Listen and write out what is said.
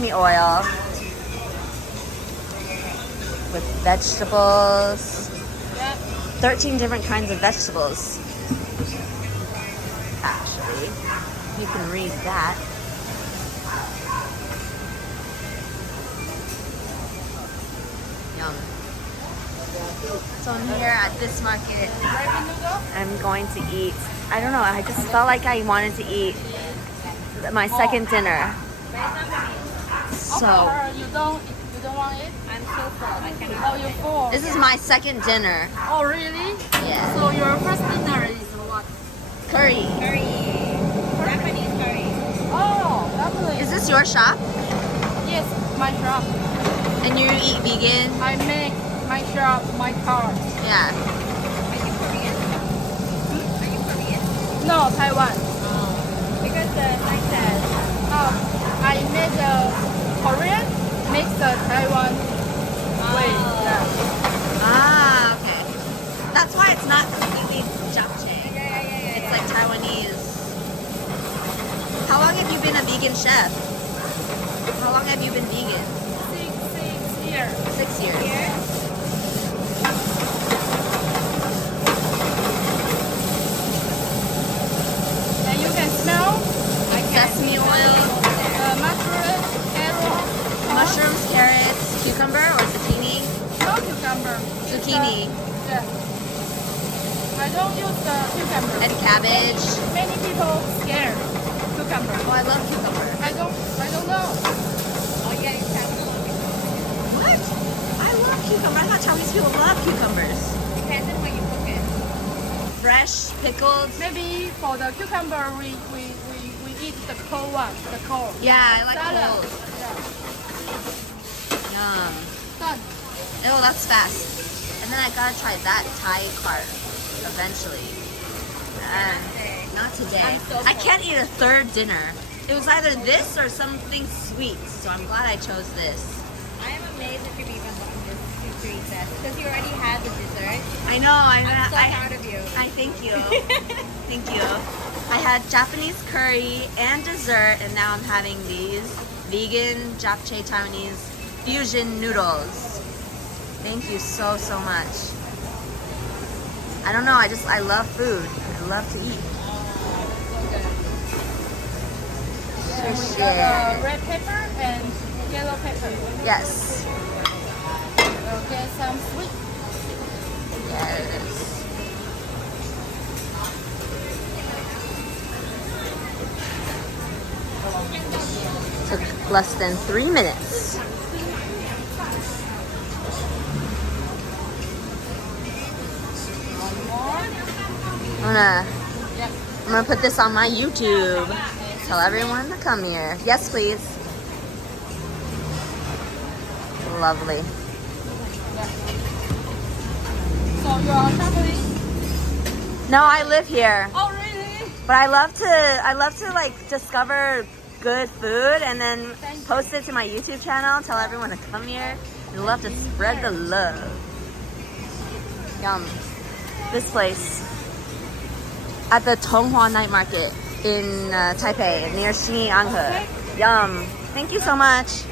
sesame oil with vegetables. Yeah. 13 different kinds of vegetables. Actually, you can read that. Yum. So I'm here at this market. I'm going to eat. I don't know. I just felt like I wanted to eat my second dinner. So You don't want it? I'm so full. I cannot. Oh, you're full. this is my second dinner. Oh, really? Yeah. So your first dinner is what? Curry. Japanese curry. Oh, lovely. Is this your shop? Yes, my shop. And you eat vegan? I make my shop, my car. Yeah. Are you Korean? Are you Korean? No, Taiwan. Because the sign says, I made the Korean mix the Taiwan way. Yeah. Ah, okay. That's why it's not completely japchae. yeah. It's like Taiwanese. How long have you been a vegan chef? How long have you been vegan? 6 years. 6 years. Here. And you can smell Sesame oil, mushroom, carrot, mushrooms, carrots, cucumber or zucchini? no cucumber. Zucchini. Yeah. I don't use the cucumber. And cabbage. Many people scared cucumber. Oh, I love cucumber. I don't know. Oh, yeah, it's Taiwan. What? I love cucumber. I thought Chinese people love cucumbers. Depends on when you cook it. Fresh, pickled. Maybe for the cucumber we eat the cold one, the cold. Yeah, I like Salad. cold. Yeah. Yum. Done. Oh, that's fast. And then I gotta try that Thai cart eventually. Not today. I'm so I full. can't eat a third dinner. It was either this or something sweet, so I'm glad I chose this. I am amazed if you've even gotten this to eat that. Because you already had the dessert. I know. I'm so proud of you. I thank you. Thank you. I had Japanese curry and dessert, and now I'm having these vegan japchae Taiwanese fusion noodles. Thank you so much. I don't know. I love food. I love to eat. And we got red pepper and yellow pepper. Yes. We'll get some sweet. Yes. Took less than 3 minutes. I'm gonna put this on my YouTube. Tell everyone to come here. Yes, please. Lovely. So you are traveling? No, I live here, Oh, really? but I love to like discover good food and then post it to my YouTube channel. Tell everyone to come here. I love to spread the love. Yum. This place at the Tonghua Night Market in Taipei near Xinyi Anhe. Yum. Thank you so much.